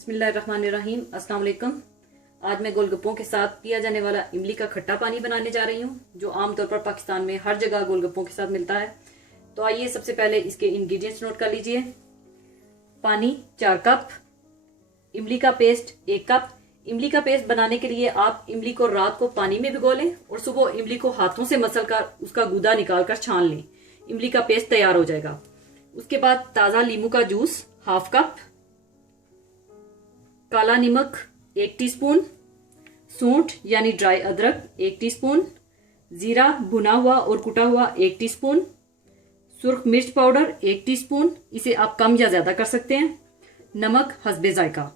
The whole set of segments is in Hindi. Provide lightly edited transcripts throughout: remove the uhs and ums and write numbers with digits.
बिस्मिल्लाहिर्रहमानिर्रहीम। अस्सलाम वालेकुम। आज मैं गोलगप्पों के साथ पिया जाने वाला इमली का खट्टा पानी बनाने जा रही हूँ, जो आमतौर पर पाकिस्तान में हर जगह गोलगप्पों के साथ मिलता है। तो आइए सबसे पहले इसके इंग्रेडिएंट्स नोट कर लीजिए। पानी 4 कप, इमली का पेस्ट 1 कप। इमली का पेस्ट बनाने के लिए आप इमली को रात को पानी में भिगो लें और सुबह इमली को हाथों से मसल कर उसका गूदा निकाल कर छान लें। इमली का पेस्ट तैयार हो जाएगा। उसके बाद ताज़ा नींबू का जूस 1/2 कप, काला नमक 1 टीस्पून, सूंठ यानी ड्राई अदरक 1 टीस्पून, जीरा भुना हुआ और कुटा हुआ 1 टीस्पून, सुर्ख मिर्च पाउडर 1 टीस्पून, इसे आप कम या ज्यादा कर सकते हैं, नमक हस्बे जायका।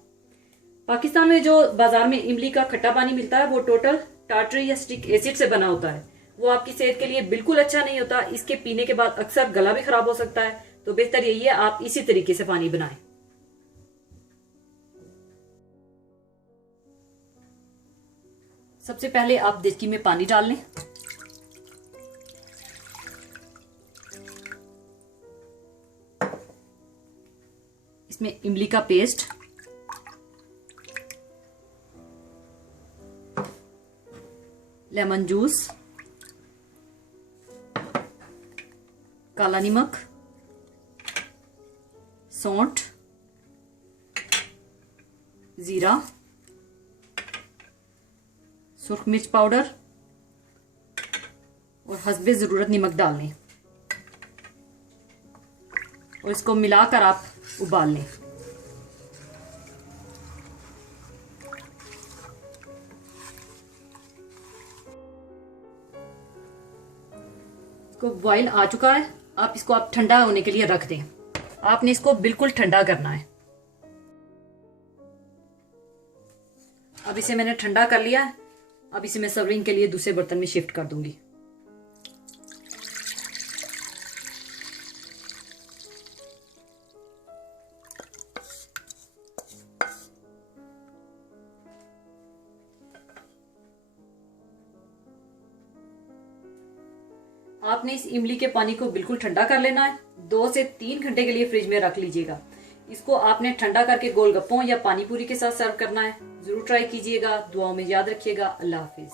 पाकिस्तान में जो बाजार में इमली का खट्टा पानी मिलता है वो टोटल टार्टरिक एसिड से बना होता है। वो आपकी सेहत के लिए बिल्कुल अच्छा नहीं होता। इसके पीने के बाद अक्सर गला भी खराब हो सकता है। तो बेहतर यही है आप इसी तरीके से पानी बनाएं। सबसे पहले आप देचकी में पानी डाल लें। इसमें इमली का पेस्ट, लेमन जूस, काला नमक, सौंठ, जीरा, सुर्ख मिर्च पाउडर और हस्बे ज़रूरत नमक डाल लें और इसको मिलाकर आप उबाल लें। इसको बॉईल आ चुका है। आप इसको ठंडा होने के लिए रख दें। आपने इसको बिल्कुल ठंडा करना है। अब इसे मैंने ठंडा कर लिया है। अब इसे मैं सर्विंग के लिए दूसरे बर्तन में शिफ्ट कर दूंगी। आपने इस इमली के पानी को बिल्कुल ठंडा कर लेना है। 2 से 3 घंटे के लिए फ्रिज में रख लीजिएगा। इसको आपने ठंडा करके गोलगप्पों या पानी पूरी के साथ सर्व करना है। जरूर ट्राई कीजिएगा। दुआओं में याद रखिएगा। अल्लाह हाफिज।